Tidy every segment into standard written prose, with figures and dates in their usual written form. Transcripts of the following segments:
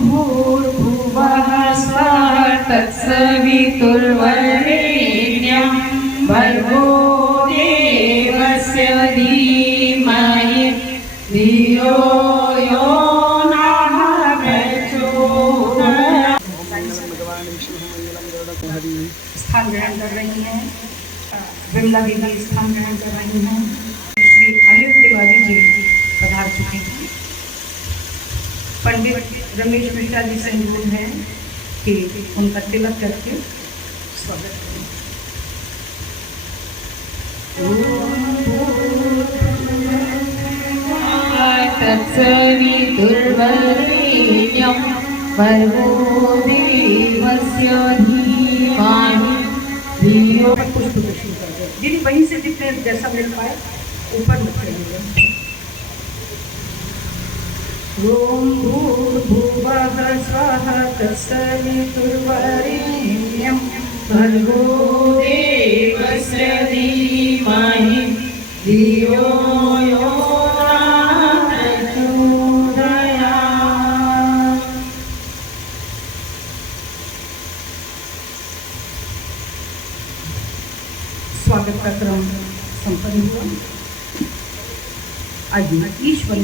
भूर्भुवः स्वः तत्सवितुर्वरेण्यं भर्गो देवस्य धीमहि धियो यो नः प्रचोदयात्। स्थान ग्रहण कर रही हैं विमला दीदी, स्थान ग्रहण कर रही हैं। श्री अनिल तिवारी जी पधार चुके हैं। पंडित रमेश मिश्रा जी से अनुरोध है कि उनका तिलक करके स्वागत करें। तत्सवितुर्वरेण्यं भर्गो देवस्य धीमहि धियो। पुष्प दर्शन कर दे दीदी, वहीं से जितने जैसा मिल पाए ऊपर मत करिएगा। ओम भूर्भुवः स्वः तत्सवितुर्वरेण्यं भर्गो देवस्य धीमहि धियो यो नः प्रचोदयात्। स्वागत का क्रम संपन्न हुआ। आइए ईश्वर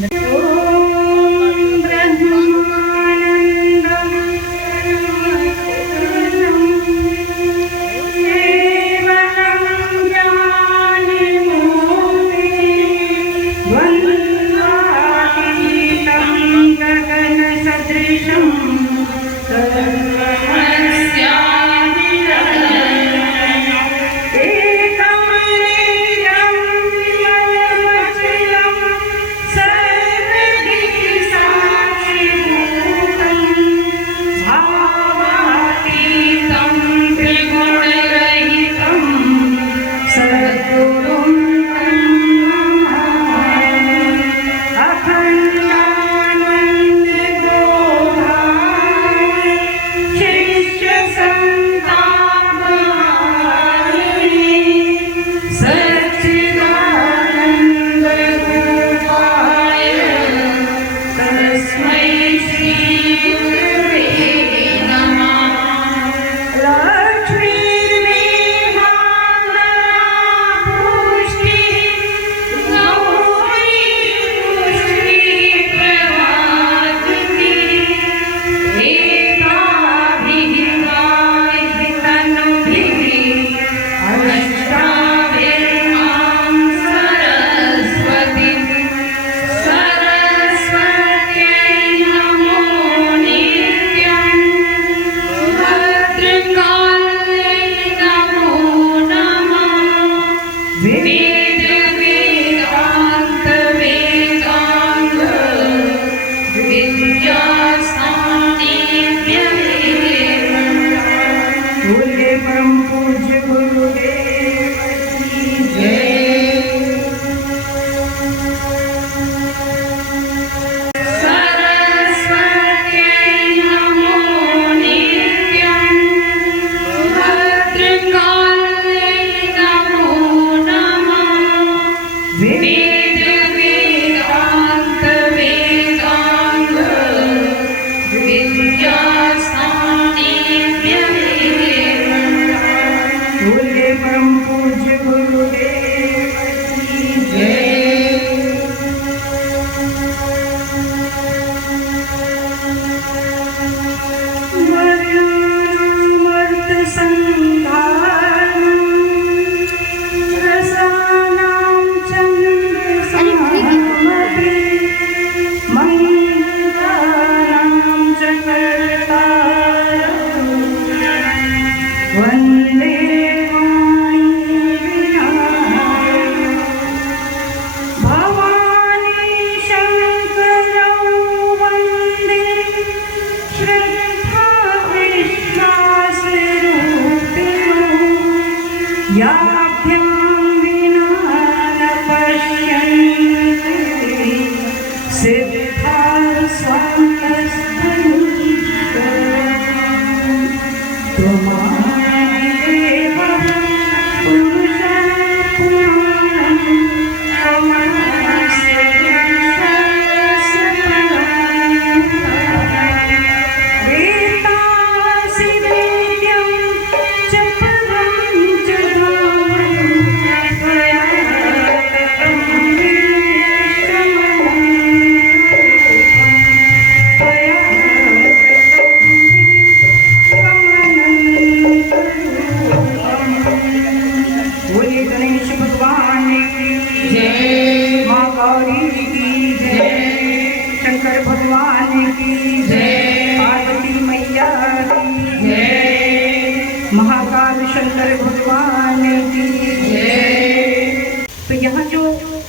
यहाँ जो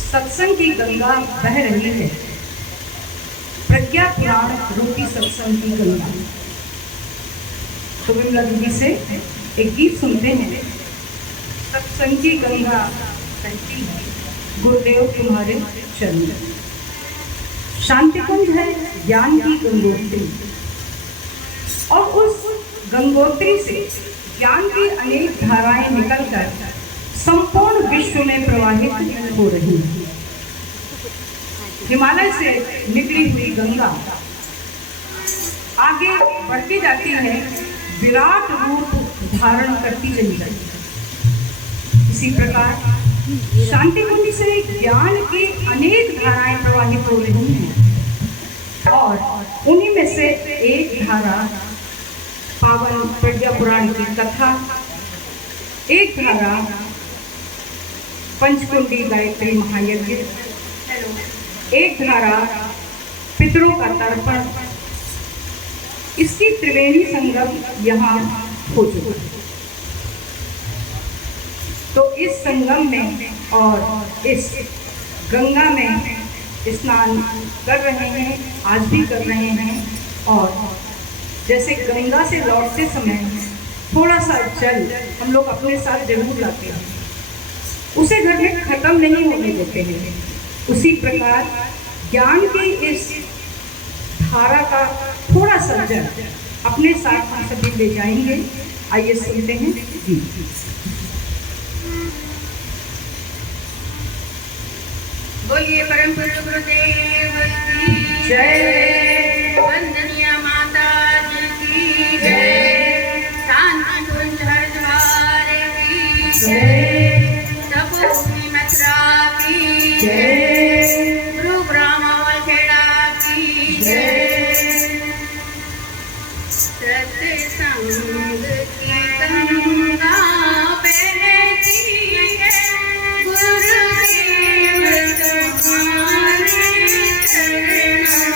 सत्संग की गंगा बह रही है, प्रज्ञा पुराण रूपी सत्संग की गंगा, तो विमला दीदी से एक गीत सुनते हैं। सत्संग की गंगा बहती है, गुरुदेव तुम्हारे चरण। शांति कुंज है ज्ञान की गंगोत्री, और उस गंगोत्री से ज्ञान की अनेक धाराएं निकलकर संपूर्ण विश्व में प्रवाहित हो रही हैं। हिमालय से निकली हुई गंगा आगे बढ़ती जाती है, विराट रूप धारण करती चली जाती है। इसी प्रकार शांति कुंज से ज्ञान की अनेक धाराएं प्रवाहित हो रही हैं, और उन्हीं में से एक धारा पावन प्रज्ञा पुराण की कथा, एक धारा पंचकुंडी गायत्री महायज्ञ, एक धारा पितरों का तर्पण। इसकी त्रिवेणी संगम यहाँ हो चुका है। तो इस संगम में और इस गंगा में स्नान कर रहे हैं, आज भी कर रहे हैं। और जैसे गंगा से लौटते समय थोड़ा सा जल हम लोग अपने साथ जरूर लाते हैं, उसे घर में खत्म नहीं होने देते हैं, उसी प्रकार ज्ञान की इस धारा का थोड़ा सा जल अपने साथ हम सभी ले जाएंगे। आइए सुनते हैं जी। बोलिए परम पूज्य गुरुदेव की जय, वंदनीय माता जी की जय, शांति कुंज हरिद्वार की जय, तपोभूमि मथुरा की जय, गुरु ब्रह्मा खेड़ा की जय। सत्संग की गंगा बहती है, गुरुदेव तुम्हारे चरणों।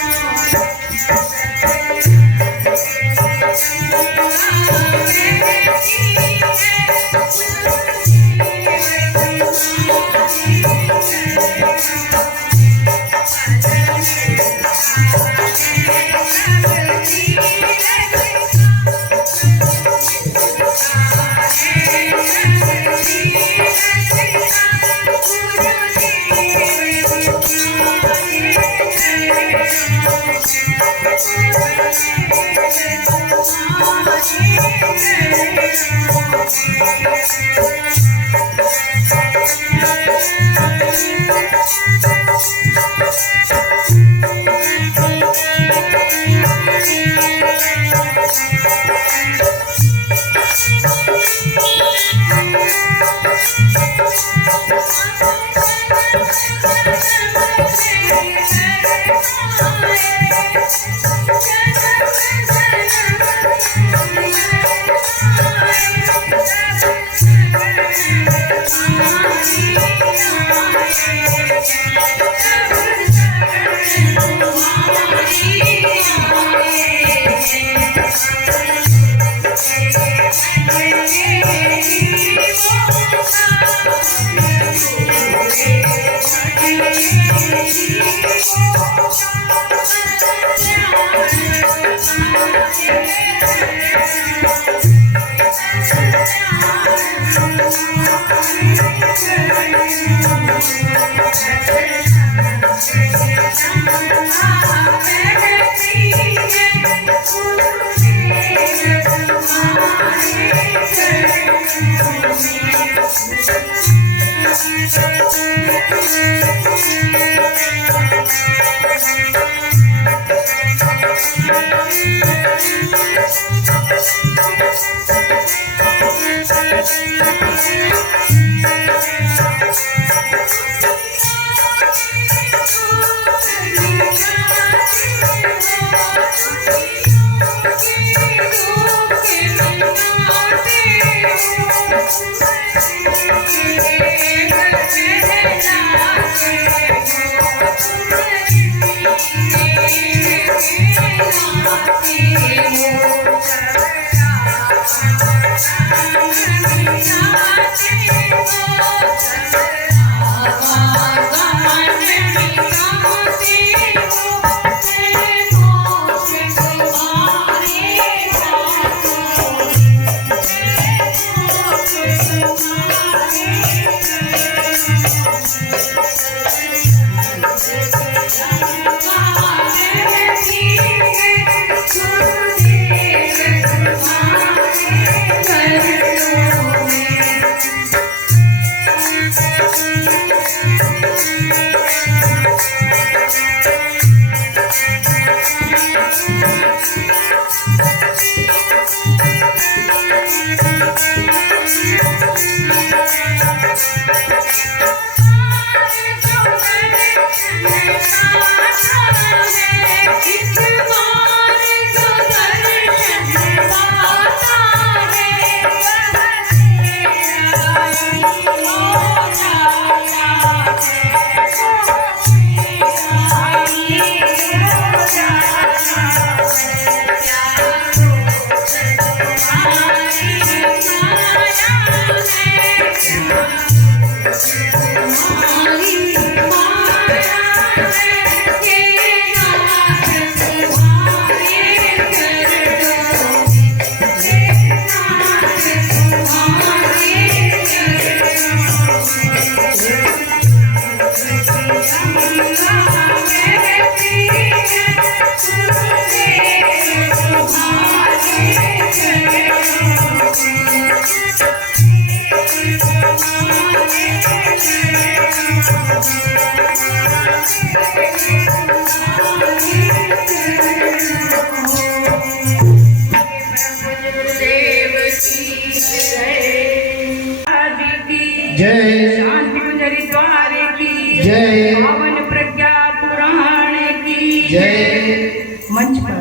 जय शांति गुजरी द्वार की जय पावन प्रज्ञा पुराण की जय। मंच पर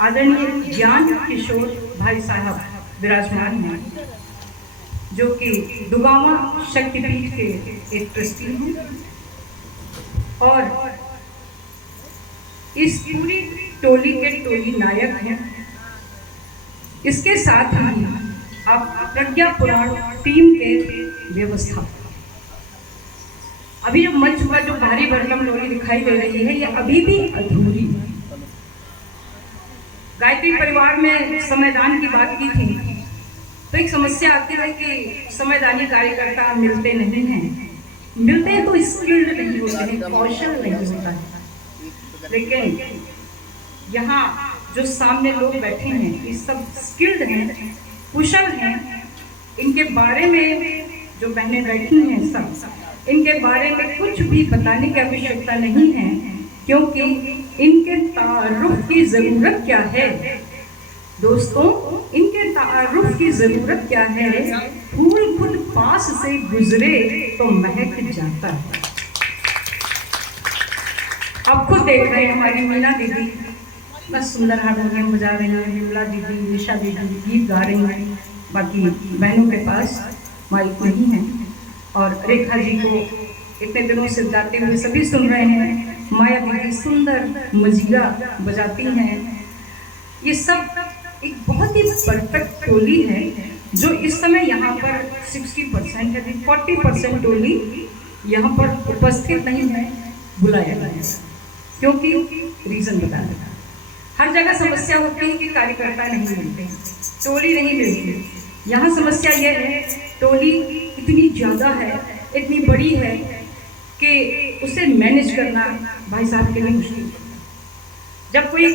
आदरणीय ज्ञान किशोर भाई साहब विराजमान हैं, जो कि दुगामा शक्तिपीठ के एक ट्रस्टी हैं और इस पूरी टोली के टोली नायक हैं। इसके साथ ही आप प्रज्ञा पुराण टीम के व्यवस्था। अभी जो मंच पर जो भारी भरकम टोली दिखाई दे रही है, ये अभी भी अधूरी है। गायत्री परिवार में समयदान की बात की थी तो एक समस्या आती है कि समयदानी कार्यकर्ता मिलते नहीं हैं। मिलते हैं तो स्किल्ड नहीं होते हैं, कौशल नहीं होता है। लेकिन यहाँ जो सामने लोग बैठे हैं ये सब स्किल्ड हैं, कुशल हैं। इनके बारे में जो बहनें बैठी हैं सब, इनके बारे में कुछ भी बताने की आवश्यकता नहीं है, क्योंकि इनके तारुफ की ज़रूरत क्या है दोस्तों, इनके तारुफ की ज़रूरत क्या है। फूल खुद पास से गुजरे तो महक जाता है। अब खुद देख रहे हैं हमारी मीना दीदी बस सुंदर हारमोनियम बजा रही हैं, विमला दीदी, निशा दीदी गीत गा रही हैं। बाकी बहनों के पास माइक नहीं है और रेखा जी को इतने दिनों से गाते हुए सभी सुन रहे हैं। माया दीदी सुंदर मजीरा बजाती हैं। ये सब एक बहुत ही परफेक्ट टोली है जो इस समय यहाँ पर 60% है, 40% टोली यहाँ पर उपस्थित नहीं है, बुलाया गया है। क्योंकि रीज़न बता देगा, हर जगह समस्या होती है कि कार्यकर्ता नहीं मिलते, टोली नहीं मिलती। यहाँ समस्या यह है टोली इतनी ज़्यादा है, इतनी बड़ी है कि उसे मैनेज करना भाई साहब के लिए मुश्किल है। जब कोई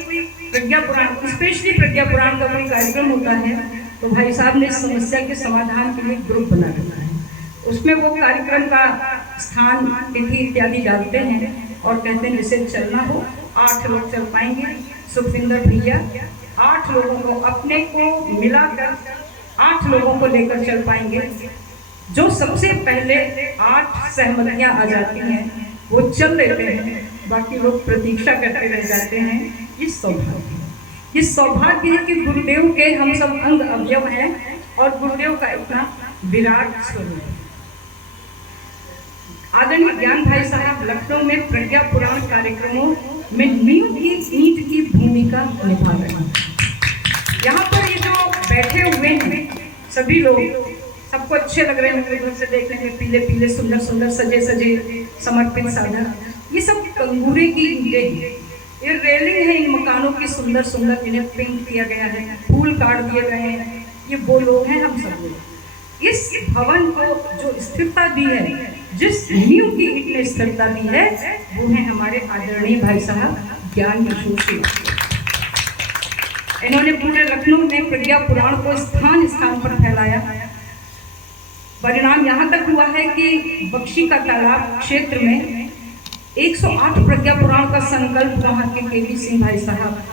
प्रज्ञा पुराण, स्पेशली प्रज्ञा पुराण का कोई कार्यक्रम होता है तो भाई साहब ने समस्या के समाधान के लिए ग्रुप बना रखा है। उसमें वो कार्यक्रम का स्थान, तिथि इत्यादि डालते हैं और कहते हैं जैसे चलना हो 8 लोग चल पाएंगे। सुखविंदर भैया 8 लोगों को अपने को मिलाकर 8 लोगों को लेकर चल पाएंगे। जो सबसे पहले 8 सहमतियां आ जाती हैं वो चल लेते हैं, बाकी लोग प्रतीक्षा करते रह जाते हैं। ये सौभाग्य है, ये सौभाग्य है कि गुरुदेव के हम सब अंग अवयव हैं और गुरुदेव का इतना विराट स्वरूप है। आदरणीय ज्ञान भाई साहब लखनऊ में प्रज्ञा पुराण कार्यक्रमों में नींव की ईंट की भूमिका निभा रहे हैं। यहाँ पर ये जो बैठे हुए हैं सभी लोग, सबको अच्छे लग रहे हैं उधर से देखने में, पीले पीले सुंदर सुंदर सजे सजे समर्पित साधन। ये सब कंगूरे की ईंटें हैं, ये रेलिंग है इन मकानों की सुंदर सुंदर, इन्हें पेंट किया गया है, फूल काट दिए गए हैं। ये वो लोग हैं, हम सब लोग। इस भवन को जो स्थिरता दी है, जिस नींव की ईंट ने स्थिरता दी है, वो है हमारे आदरणीय भाई साहब ज्ञान किशोर सिंह। इन्होंने पूरे लखनऊ में प्रज्ञा पुराण को स्थान स्थान पर फैलाया। परिणाम यहाँ तक हुआ है कि बख्शी का तालाब क्षेत्र में 108 प्रज्ञा पुराण का संकल्प वहाँ के केवी सिंह भाई साहब,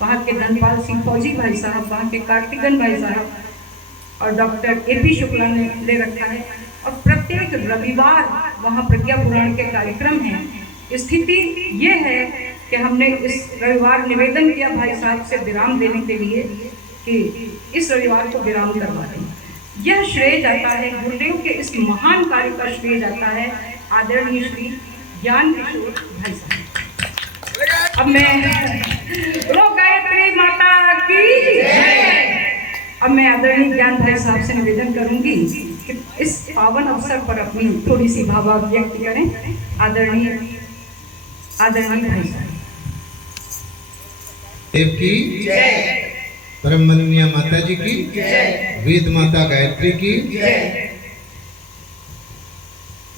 वहाँ के धनपाल सिंह फौजी भाई साहब, वहाँ के कार्तिकन भाई साहब और डॉक्टर AP शुक्ला ने ले रखा है। और प्रत्येक रविवार वहाँ प्रज्ञा पुराण के कार्यक्रम हैं। स्थिति ये है कि हमने इस रविवार निवेदन किया भाई साहब से विराम देने के लिए कि इस रविवार को विराम करवा दें। यह श्रेय जाता है गुरुदेव के इस महान कार्य का श्रेय जाता है आदरणीय श्री ज्ञान किशोर भाई साहब। अब मैं गायत्री माता की अब मैं आदरणीय ज्ञान भाई साहब से निवेदन करूंगी कि इस पावन अवसर पर अपनी थोड़ी सी भावाभिव्यक्ति करें। आदरणीय भाई साहब। देव की जय, परमवंदनीय माता जी की जय, वेद माता गायत्री की जय।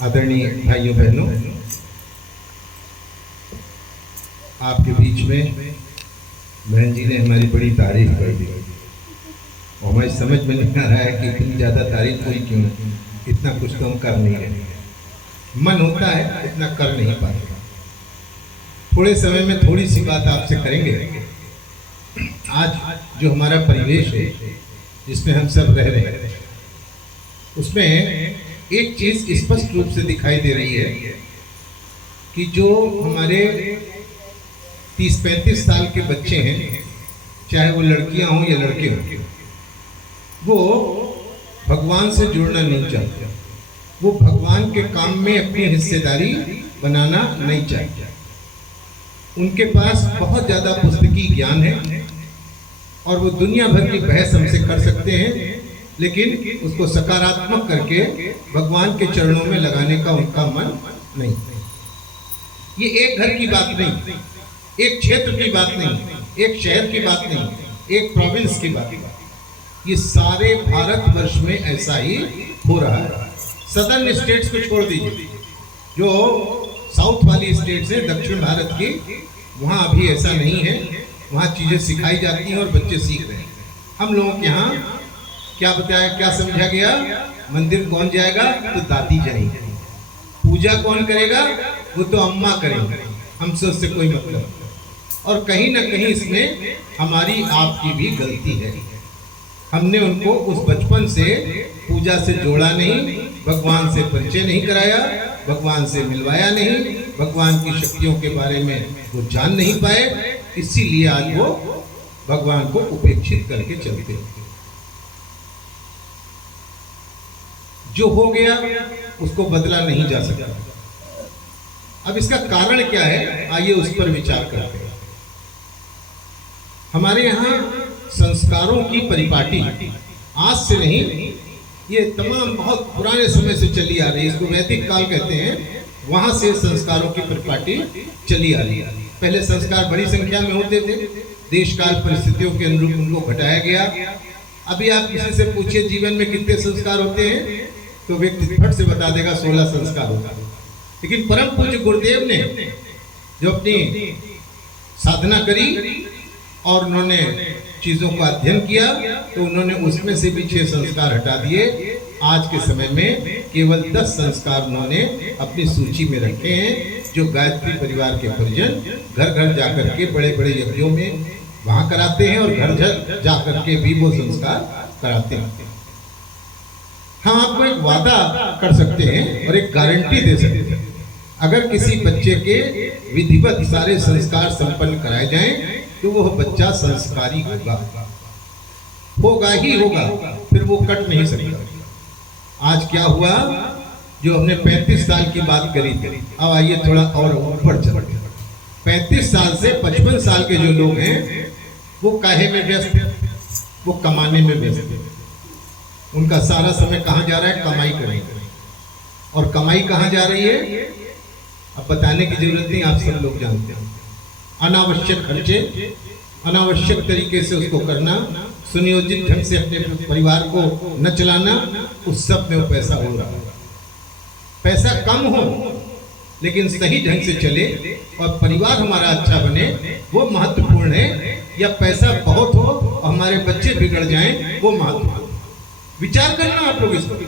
आदरणीय भाइयों बहनों, आपके बीच में बहन जी ने हमारी बड़ी तारीफ कर दी और हमारी समझ में नहीं आ रहा है कि इतनी ज़्यादा तारीफ हुई क्यों। इतना कुछ तो हम कर नहीं रहे, मन होता है इतना कर नहीं पाएगा। थोड़े समय में थोड़ी सी बात आपसे करेंगे। आज जो हमारा परिवेश है जिसमें हम सब रह रहे हैं, उसमें एक चीज स्पष्ट रूप से दिखाई दे रही है कि जो हमारे 30-35 साल के बच्चे हैं, चाहे वो लड़कियां हों या लड़के हों, वो भगवान से जुड़ना नहीं चाहते। वो भगवान के काम में अपनी हिस्सेदारी बनाना नहीं चाहते। उनके पास बहुत ज़्यादा पुस्तकी ज्ञान है और वो दुनिया भर की बहस हमसे कर सकते हैं, लेकिन उसको सकारात्मक करके भगवान के चरणों में लगाने का उनका मन नहीं। ये एक घर की बात नहीं, एक क्षेत्र की बात नहीं, एक शहर की बात नहीं, एक प्रोविंस की बात नहीं, ये सारे भारतवर्ष में ऐसा ही हो रहा है। सदर्न स्टेट्स को छोड़ दीजिए, जो साउथ वाली स्टेट्स है दक्षिण भारत की, वहाँ अभी ऐसा नहीं है। वहाँ चीज़ें सिखाई जाती हैं और बच्चे सीख रहे हैं। हम लोगों के यहाँ क्या बताया, क्या समझा गया, मंदिर कौन जाएगा तो दादी जाएगी, पूजा कौन करेगा वो तो अम्मा करेंगे, हमसे उससे कोई मतलब नहीं। और कहीं ना कहीं इसमें हमारी आपकी भी गलती है। हमने उनको उस बचपन से पूजा से जोड़ा नहीं, भगवान से परिचय नहीं कराया, भगवान से मिलवाया नहीं, भगवान की शक्तियों के बारे में वो जान नहीं पाए। इसीलिए आज वो भगवान को उपेक्षित करके चलते हैं। जो हो गया उसको बदला नहीं जा सकता। अब इसका कारण क्या है, आइए उस पर विचार करते हैं। हमारे यहाँ संस्कारों की परिपाटी आज से नहीं, ये तमाम बहुत पुराने समय से चली आ रही है। इसको वैदिक काल कहते हैं। वहां से संस्कारों की परिपाटी चली आ रही है। पहले संस्कार बड़ी संख्या में होते थे, देश काल परिस्थितियों के अनुरूप उनको घटाया गया। अभी आप किसी से पूछिए जीवन में कितने संस्कार होते हैं तो व्यक्ति फट से बता देगा 16 संस्कार होता है। लेकिन परम पूज्य गुरुदेव ने जो अपनी साधना करी और उन्होंने चीजों का अध्ययन किया, तो उन्होंने उसमें से भी 6 संस्कार हटा दिए। आज के समय में केवल 10 संस्कार उन्होंने अपनी सूची में रखे हैं, जो गायत्री परिवार के परिजन घर घर जाकर के बड़े बड़े यज्ञों में वहां कराते हैं और घर घर जाकर के भी वो संस्कार कराते हैं। हम आपको एक वादा कर सकते हैं और एक गारंटी दे सकते हैं, अगर किसी बच्चे के विधिवत सारे संस्कार संपन्न कराए जाएं तो वह बच्चा संस्कारी होगा ही होगा, फिर वो कट नहीं सकता। आज क्या हुआ, जो हमने 35 साल की बात करी थी, अब आइए थोड़ा और ऊपर चलते हैं। 35 साल से 55 साल के जो लोग हैं वो काहे में व्यस्त हैं, वो कमाने में व्यस्त हैं। उनका सारा समय कहाँ जा रहा है, कमाई करेंगे। और कमाई कहाँ जा रही है, अब बताने की जरूरत नहीं, आप सब लोग जानते हैं। अनावश्यक खर्चे, अनावश्यक तरीके से उसको करना, सुनियोजित ढंग से अपने परिवार को न चलाना, उस सब में वो पैसा हो रहा है। पैसा कम हो लेकिन सही ढंग से चले और परिवार हमारा अच्छा बने, वो महत्वपूर्ण है, या पैसा बहुत हो और हमारे बच्चे बिगड़ जाएं, वो महत्वपूर्ण। विचार करना आप लोग इस पर।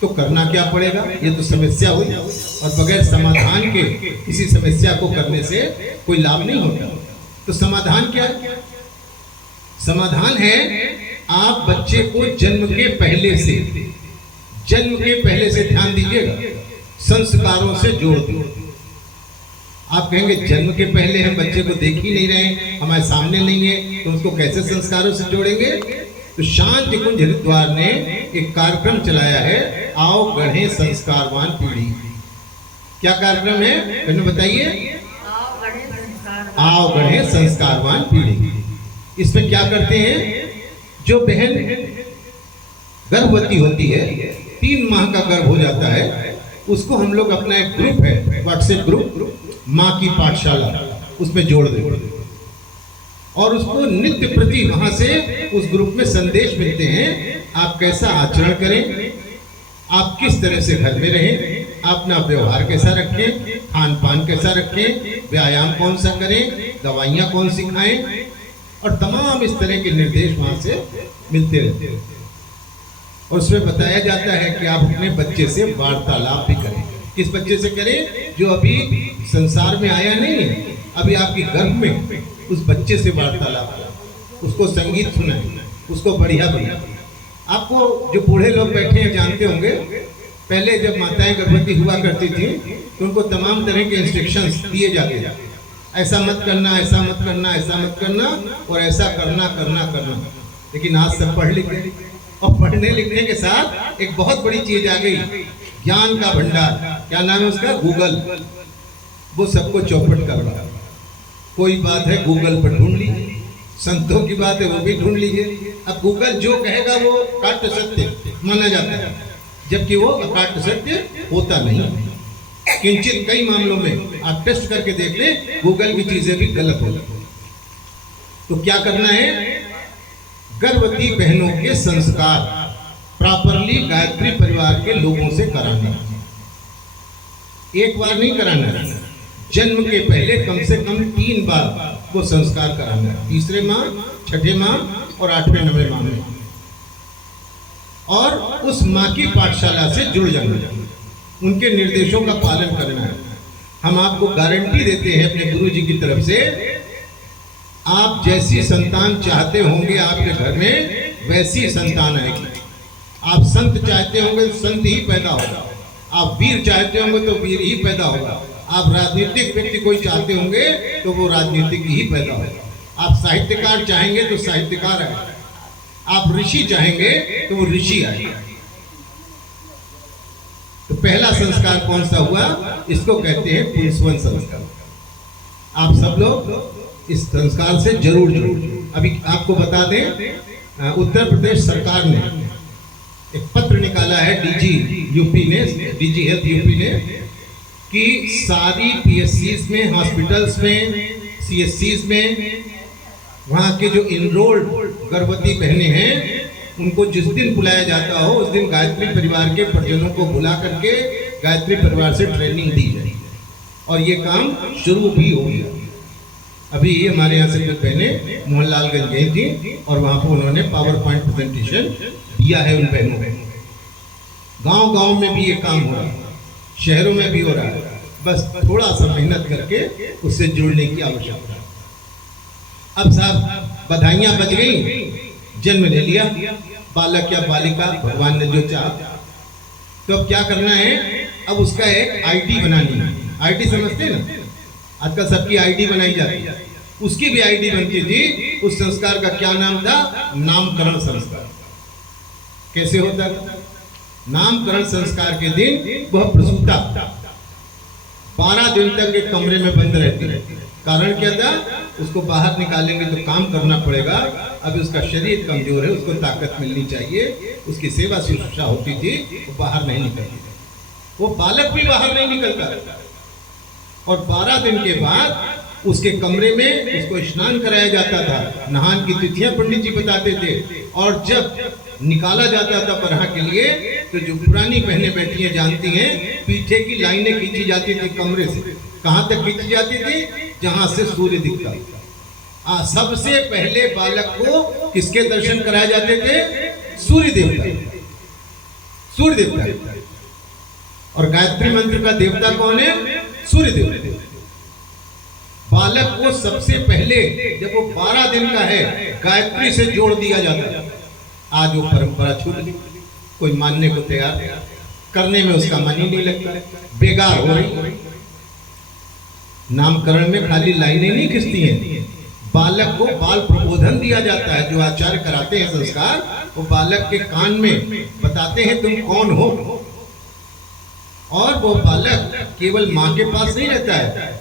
तो करना क्या पड़ेगा? ये तो समस्या हुई, और बगैर समाधान के किसी समस्या को करने से कोई लाभ नहीं होता। तो समाधान क्या है? समाधान है आप बच्चे को जन्म के पहले से ध्यान दीजिएगा, संस्कारों से जोड़ दो। आप कहेंगे जन्म के पहले हम बच्चे को देख ही नहीं रहे, हमारे सामने नहीं है, तो उसको कैसे संस्कारों से जोड़ेंगे? तो शांति कुंज हरिद्वार ने एक कार्यक्रम चलाया है, आओ गढ़े संस्कारवान पीढ़ी। क्या कार्यक्रम है? मैंने बताइए, आओ गढ़े संस्कारवान पीढ़ी। इसमें क्या करते हैं? जो बहन गर्भवती होती है, 3 माह का गर्भ हो जाता है, उसको हम लोग अपना एक ग्रुप है, व्हाट्सएप ग्रुप, माँ की पाठशाला, उसमें जोड़ देते और उसको नित्य प्रति वहां से उस ग्रुप में संदेश मिलते हैं, आप कैसा आचरण करें, आप किस तरह से घर में रहें, अपना व्यवहार कैसा रखें, खान पान कैसा रखें, व्यायाम कौन सा करें, दवाइयाँ कौन सी खाएं, और तमाम इस तरह के निर्देश वहां से मिलते रहते हैं। और उसमें बताया जाता है कि आप अपने बच्चे से वार्तालाप भी करें। किस बच्चे से करें? जो अभी संसार में आया नहीं है, अभी आपके गर्भ में, उस बच्चे से वार्तालाप करें, उसको संगीत सुनाएं, उसको बढ़िया बढ़िया। आपको जो बूढ़े लोग बैठे हैं जानते होंगे, पहले जब माताएं गर्भवती हुआ करती थी तो उनको तमाम तरह के इंस्ट्रक्शंस दिए जाते थे, ऐसा मत करना, ऐसा मत करना, ऐसा मत करना, और ऐसा करना करना करना। लेकिन आज सब पढ़ लिख गए, और पढ़ने लिखने के साथ एक बहुत बड़ी चीज आ गई, ज्ञान का भंडार। क्या नाम है उसका? गूगल। वो सबको चौपट कर रहा है। कोई बात है गूगल पर ढूंढ लीजिए, संतों की बात है वो भी ढूंढ लीजिए। अब गूगल जो कहेगा वो काट सत्य माना जाता है, जबकि वो अकाट सत्य होता नहीं। किंचित कई मामलों में आप टेस्ट करके देख लें, गूगल की चीजें भी गलत हो जाती। तो क्या करना है? गर्भवती बहनों के संस्कार प्रॉपरली गायत्री परिवार के लोगों से कराना। एक बार नहीं कराना, जन्म के पहले कम से कम 3 बार वो संस्कार कराना है, 3रे माह, 6ठे माह और 8वें 9वें माह में। और उस माँ की पाठशाला से जुड़ जाना, उनके निर्देशों का पालन करना है। हम आपको गारंटी देते हैं अपने गुरु जी की तरफ से, आप जैसी संतान चाहते होंगे आपके घर में, वैसी संतान आएगी। आप संत चाहते होंगे तो संत ही पैदा होगा, आप वीर चाहते होंगे तो वीर ही पैदा होगा, आप राजनीतिक व्यक्ति कोई चाहते होंगे तो वो राजनीतिक ही पैदा होगा, आप साहित्यकार चाहेंगे तो साहित्यकार आएगा, आप ऋषि चाहेंगे तो वो ऋषि आएगा। तो पहला संस्कार कौन सा हुआ? इसको कहते हैं पुंसवन संस्कार। आप सब लोग इस संस्कार से जरूर जुड़ो। अभी आपको बता दें, उत्तर प्रदेश सरकार ने एक पत्र निकाला है, डीजी हेल्थ यूपी ने, कि सारी पीएससीज में, हॉस्पिटल्स में, सीएससीज में वहाँ के जो इनरोल्ड गर्भवती बहनें हैं, उनको जिस दिन बुलाया जाता हो उस दिन गायत्री परिवार के परिजनों को बुला करके गायत्री परिवार से ट्रेनिंग दी जाए। और ये काम शुरू भी हो गया। अभी हमारे यहाँ से कुछ बहनें मोहनलालगंज गई थी और वहाँ पर उन्होंने पावर पॉइंट प्रेजेंटेशन दिया है उन बहनों को। गांव-गांव में भी ये काम हो रहा है, शहरों में भी हो रहा है, बस थोड़ा सा मेहनत करके उससे जुड़ने की आवश्यकता है। अब साहब बधाइयाँ बज गई, जन्म ले लिया बालक या बालिका, भगवान ने जो चाहा। तो अब क्या करना है? अब उसका एक आईडी बनानी है। आईडी समझते हैं ना, आजकल सबकी आईडी बनाई जाती है, उसकी भी आईडी बनती थी। उस संस्कार का क्या नाम था? नामकरण संस्कार। कैसे होता था? नामकरण संस्कार के दिन वह प्रसूता 12 दिन तक एक कमरे में बंद रहती है। कारण क्या था? उसको बाहर निकालेंगे तो काम करना पड़ेगा। अभी उसका शरीर कमजोर है, उसको ताकत मिलनी चाहिए, उसकी सेवा शुश्रूषा होती थी, वो बाहर नहीं निकलती, वो बालक भी बाहर नहीं निकलता। और 12 दिन के बाद उसके कमरे में उसको स्नान कराया जाता था। नहान की तिथियां पंडित जी बताते थे। और जब निकाला जाता था पढ़ा के लिए, तो जो पुरानी बहनें बैठी हैं जानती हैं, पीछे की लाइनें खींची जाती थी कमरे से। कहां तक खींची जाती थी? जहां से सूर्य दिखता। सबसे पहले बालक को किसके दर्शन कराए जाते थे? सूर्य देवता। सूर्य देवता है। और गायत्री मंत्र का देवता कौन है? सूर्य देवता। बालक को सबसे पहले जब वो 12 दिन का है गायत्री से जोड़ दिया जाता है। आज वो परंपरा छूट गई, कोई मानने को तैयार नहीं, करने में उसका मन ही नहीं लगता, बेकार हो रही। नामकरण में खाली लाइनें नहीं खिंचती हैं, बालक को बाल प्रबोधन दिया जाता है। जो आचार्य कराते हैं संस्कार, वो बालक के कान में बताते हैं तुम कौन हो। और वो बालक केवल माँ के पास नहीं रहता है,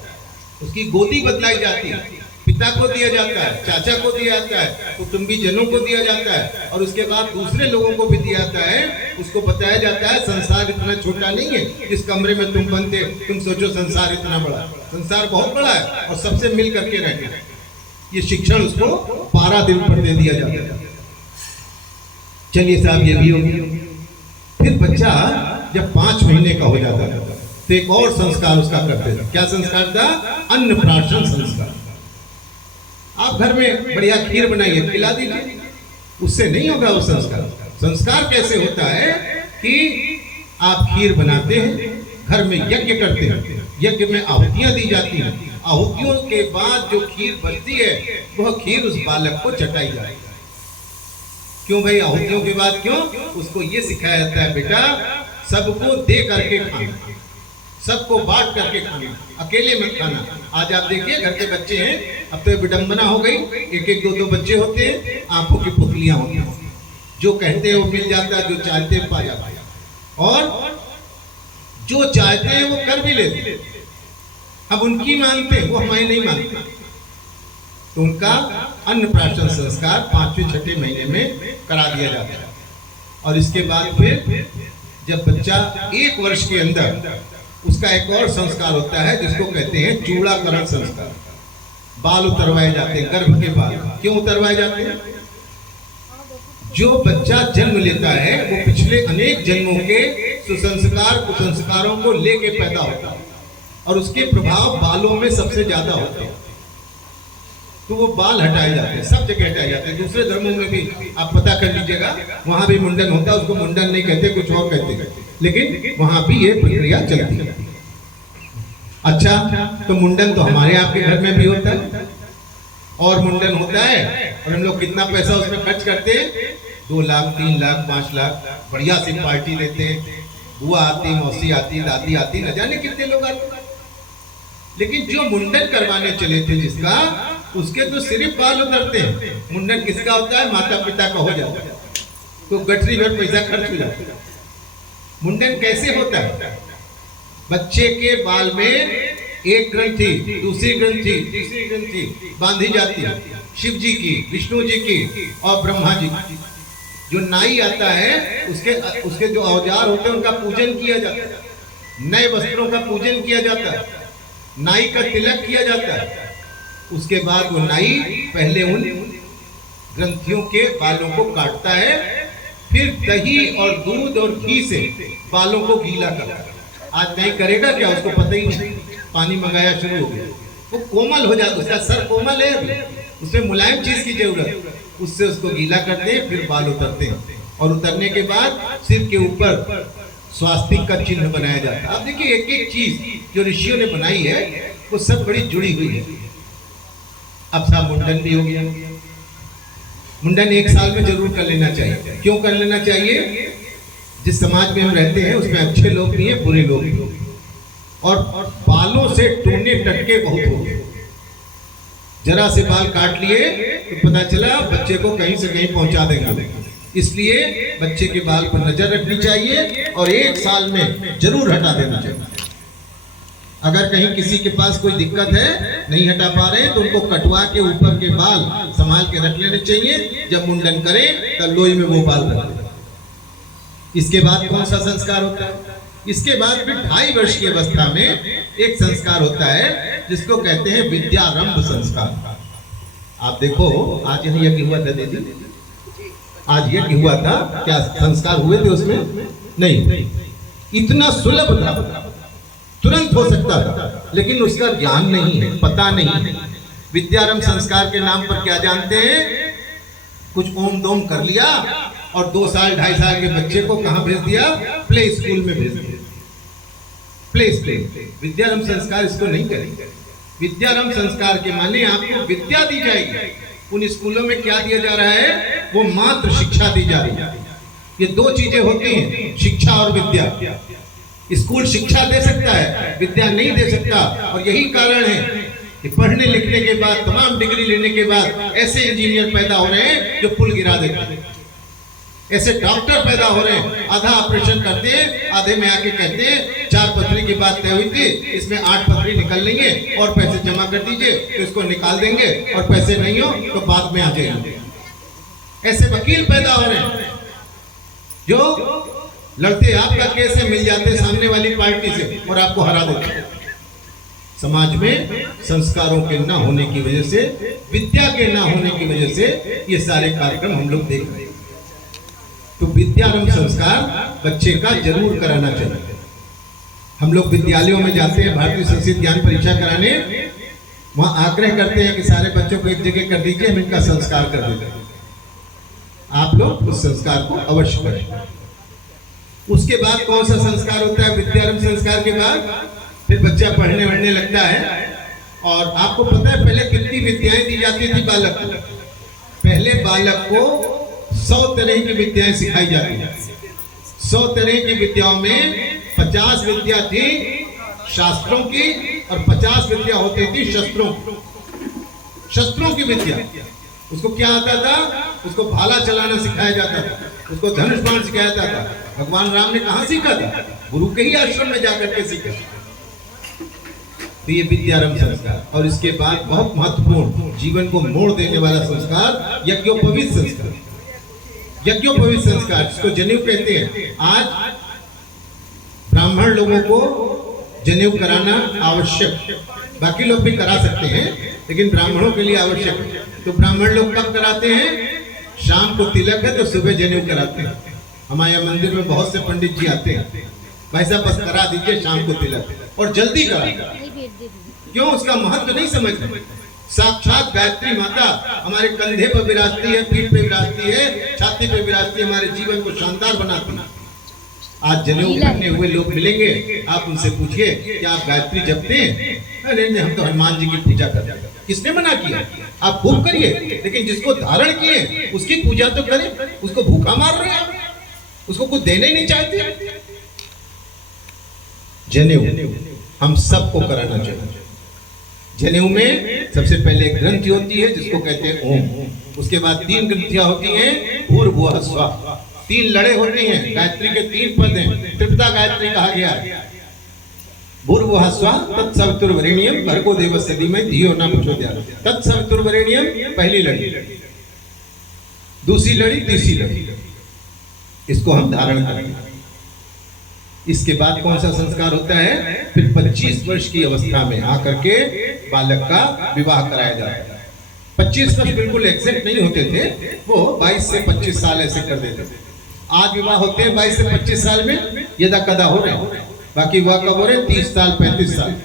उसकी गोदी बदलाई जाती है, पिता को दिया जाता है, चाचा को दिया जाता है, कुटुंबी जनों को दिया जाता है, और उसके बाद दूसरे लोगों को भी दिया जाता है। उसको बताया जाता है संसार इतना छोटा नहीं है जिस कमरे में तुम बनते, तुम सोचो संसार इतना बड़ा, संसार बहुत बड़ा है और सबसे मिल करके रहना है। ये शिक्षण उसको 12 दिन पर दे दिया जाता है। चलिए साहब, ये भी हो गया। फिर बच्चा जब 5 महीने का हो जाता है तो एक और संस्कार उसका करते थे। क्या संस्कार था? अन्नप्राशन संस्कार। आप घर में बढ़िया खीर बनाइए, खिला दीजिए, उससे नहीं होगा वो संस्कार। संस्कार कैसे होता है कि आप खीर बनाते हैं, घर में यज्ञ करते हैं, यज्ञ में आहुतियां दी जाती हैं, आहुतियों के बाद जो खीर बचती है वह खीर उस बालक को चटाई जाती है। क्यों भाई? आहुतियों के बाद क्यों? उसको ये सिखाया जाता है बेटा सबको दे करके खाना, सबको बांट करके खाना, अकेले मत खाना। आज आप देखिए घर के बच्चे हैं, अब तो विडंबना हो गई, एक एक 2-2 बच्चे होते हैं, आंखों की पुतलियां होती हैं, जो कहते हैं वो मिल जाता है, जो चाहते हैं पा जाता है, और जो चाहते हैं वो कर भी लेते हैं। अब उनकी मानते हैं, वो हमारी नहीं मानते। तो उनका अन्नप्राशन संस्कार 5वें-6ठे महीने में करा दिया जाता है। और इसके बाद फिर जब बच्चा 1 वर्ष के अंदर, उसका एक और संस्कार होता है जिसको कहते हैं चूड़ाकरण संस्कार। बाल उतरवाए जाते हैं, गर्भ के बाल। क्यों उतरवाए जाते हैं? जो बच्चा जन्म लेता है वो पिछले अनेक जन्मों के सुसंस्कार कुसंस्कारों को लेके पैदा होता है, और उसके प्रभाव बालों में सबसे ज्यादा होते हैं। तो वो बाल हटाए जाते हैं, सब जगह हटाए जाते हैं। दूसरे धर्मों में भी आप पता कर लीजिएगा, वहां भी मुंडन होता है, उसको मुंडन नहीं कहते, कुछ और कहते हैं, लेकिन वहां भी ये प्रक्रिया चलती है। अच्छा, तो मुंडन तो हमारे आपके घर में भी होता है, और मुंडन होता है, और हम लोग कितना पैसा उसमें खर्च करते हैं? 2 लाख, 3 लाख, 5 लाख, बढ़िया सी पार्टी लेते हैं, बुआ आती, मौसी आती, दादी आती, न जाने कितने लोग आते। लेकिन जो मुंडन करवाने चले थे जिसका, उसके तो सिर्फ बाल उतरते हैं। मुंडन किसका होता है? माता पिता का हो जाता है, तो गठरी भर पैसा खर्च हो जाता है। मुंडन कैसे होता है? बच्चे के बाल में एक ग्रंथि, दूसरी ग्रंथि, तीसरी ग्रंथि बांधी जाती है, शिव जी की, विष्णु जी की और ब्रह्मा जी की। जो नाई आता है उसके जो औजार होते हैं उनका पूजन किया जाता है, नए वस्त्रों का पूजन किया जाता है, नाई का तिलक किया जाता है। उसके बाद वो नाई पहले उन ग्रंथियों के बालों को काटता है, फिर दही और दूध और घी से बालों को गीला करता है। आज नहीं करेगा क्या? उसको पता ही नहीं, पानी मंगाया शुरू हो गया, वो कोमल हो जाता, उसका सर कोमल है अभी, उसमें मुलायम चीज की जरूरत, उससे उसको गीला करते हैं, फिर बाल उतरते हैं, और उतरने के बाद सिर के ऊपर स्वास्तिक का चिन्ह बनाया जाता है। आप देखिए एक एक चीज जो ऋषियों ने बनाई है वो सब बड़ी जुड़ी हुई है। अब साहब मुंडन भी हो गया। मुंडन 1 साल में जरूर कर लेना चाहिए। क्यों कर लेना चाहिए? जिस समाज में हम रहते हैं उसमें अच्छे लोग भी हैं, बुरे लोग भी, और बालों से टूने टटके बहुत हो गए। जरा से बाल काट लिए तो पता चला बच्चे को कहीं से कहीं पहुंचा देंगे। इसलिए बच्चे के बाल पर नजर रखनी चाहिए और 1 साल में जरूर हटा देना चाहिए। अगर कहीं किसी के पास कोई दिक्कत है, नहीं हटा पा रहे हैं, तो उनको कटवा के ऊपर के बाल संभाल के रख लेने चाहिए। जब मुंडन करें तब लोई में वो बाल रख दें। इसके बाद कौन सा संस्कार होता है? इसके बाद फिर 2.5 वर्ष की अवस्था में एक संस्कार होता है जिसको कहते हैं विद्यारंभ संस्कार। आप देखो आज यहाँ यज्ञ हुआ था दीदी, आज यज्ञ हुआ था, क्या संस्कार हुए थे उसमें? नहीं, इतना सुलभ था, तुरंत हो सकता था, लेकिन उसका ज्ञान नहीं है, पता नहीं है। विद्यारंभ संस्कार के नाम पर क्या जानते हैं? कुछ ओम दोम कर लिया और 2 साल 2.5 साल के बच्चे को कहाँ भेज दिया? प्ले स्कूल में भेज दिया। प्ले विद्यारंभ संस्कार इसको नहीं करेंगे। विद्यारंभ संस्कार के माने आपको विद्या दी जाएगी। उन स्कूलों में क्या दिया जा रहा है? वो मात्र शिक्षा दी जा रही है। ये 2 चीजें होती हैं, शिक्षा और विद्या। स्कूल शिक्षा दे सकता है, विद्या नहीं दे सकता। और यही कारण है कि पढ़ने लिखने के बाद, तमाम डिग्री लेने के बाद ऐसे इंजीनियर पैदा हो रहे हैं जो पुल गिरा देते हैं, ऐसे डॉक्टर पैदा हो रहे हैं, आधा ऑपरेशन करते हैं, आधे में आके कहते हैं 4 पथरी की बात तय हुई थी, इसमें 8 पथरी निकल लेंगे और पैसे जमा कर दीजिए, तो इसको निकाल देंगे, और पैसे नहीं हो तो बाद में आ जाएंगे। ऐसे वकील पैदा हो रहे हैं जो लड़ते आपका केस है, मिल जाते सामने वाली पार्टी से और आपको हरा देते। समाज में संस्कारों के ना होने की वजह से, विद्या के ना होने की वजह से ये सारे कार्यक्रम हम लोग देख रहे हैं। तो विद्यारंभ संस्कार बच्चे का जरूर कराना चाहिए। हम लोग विद्यालयों में जाते हैं भारतीय संस्कृत ज्ञान परीक्षा कराने, वहां आग्रह करते हैं कि सारे बच्चों को एक जगह कर दीजिए, हम इनका संस्कार कर देते हैं। आप लोग उस संस्कार को अवश्य करें। उसके बाद कौन सा संस्कार होता है? विद्यारंभ संस्कार के बाद फिर बच्चा पढ़ने लगता है। और आपको पता है पहले कितनी विद्याएं दी जाती थी बालक को? पहले बालक को 100 तरह की विद्याएं सिखाई जाती है। 100 तरह की विद्याओं में 50 विद्या थी शास्त्रों की और 50 विद्या होती थी शस्त्रों की विद्या। उसको क्या आता था? उसको भाला चलाना सिखाया जाता था, उसको धनुष बाण सिखाया जाता था। भगवान राम ने कहाँ सीखा था? गुरु के ही आश्रम में जाकर के सीखा। तो ये विद्यारंभ संस्कार। और इसके बाद बहुत महत्वपूर्ण, जीवन को मोड़ देने वाला संस्कार, यज्ञोपवीत संस्कार। यज्ञोपवीत संस्कार जिसको जनेऊ कहते हैं। आज ब्राह्मण लोगों को जनेऊ कराना आवश्यक, बाकी लोग भी करा सकते हैं, लेकिन ब्राह्मणों के लिए आवश्यक है। तो ब्राह्मण लोग कब कराते हैं? शाम को तिलक है तो सुबह जनेऊ कराते हैं। हमारे यहाँ मंदिर में बहुत से पंडित जी आते हैं, भाई साहब बस करा दीजिए शाम को तिलक, और जल्दी करा। क्यों? उसका महत्व नहीं समझ रहे। साक्षात गायत्री माता हमारे कंधे पर विराजती है, पीठ पे विराजती है, छाती पे विराजती है, हमारे जीवन को शानदार बनाती है। आज जनेऊ करने हुए लोग मिलेंगे, आप उनसे पूछिए कि आप गायत्री जपते हैं? अरे हम तो हनुमान जी की पूजा करते हैं। किसने मना किया? आप खूब करिए, लेकिन जिसको धारण किए उसकी पूजा तो करें। उसको भूखा मार रहे हैं, उसको कुछ देने नहीं चाहते। जनेऊ हम सबको कराना चाहिए। जनेऊ में सबसे पहले एक ग्रंथि होती है जिसको कहते हैं ओम। उसके बाद 3 ग्रंथियां होती हैं, भूर्भुवः स्वः। 3 लड़े होते हैं। गायत्री के 3 पद हैं, त्रिपदा गायत्री कहा गया है। भूर्भुवः स्वः तत्सवितुर्वरेण्यं भर्गो देवस्य धीमहि धियो न प्रचोदयात्। तत्सवितुर्वरेण्यम पहली लड़ी, दूसरी लड़ी, तीसरी लड़ी, इसको हम धारण करते हैं। इसके बाद कौन सा संस्कार होता है? फिर 25 वर्ष की अवस्था में आकर के बालक का विवाह कराया जाता है। 25 वर्ष बिल्कुल एग्जैक्ट नहीं होते थे, वो 22 से 25 साल ऐसे कर देते थे। आज विवाह होते हैं 22 से 25 साल में, यदा कदा हो रहे हैं। बाकी विवाह कब हो रहे हैं? 30 साल 35 साल।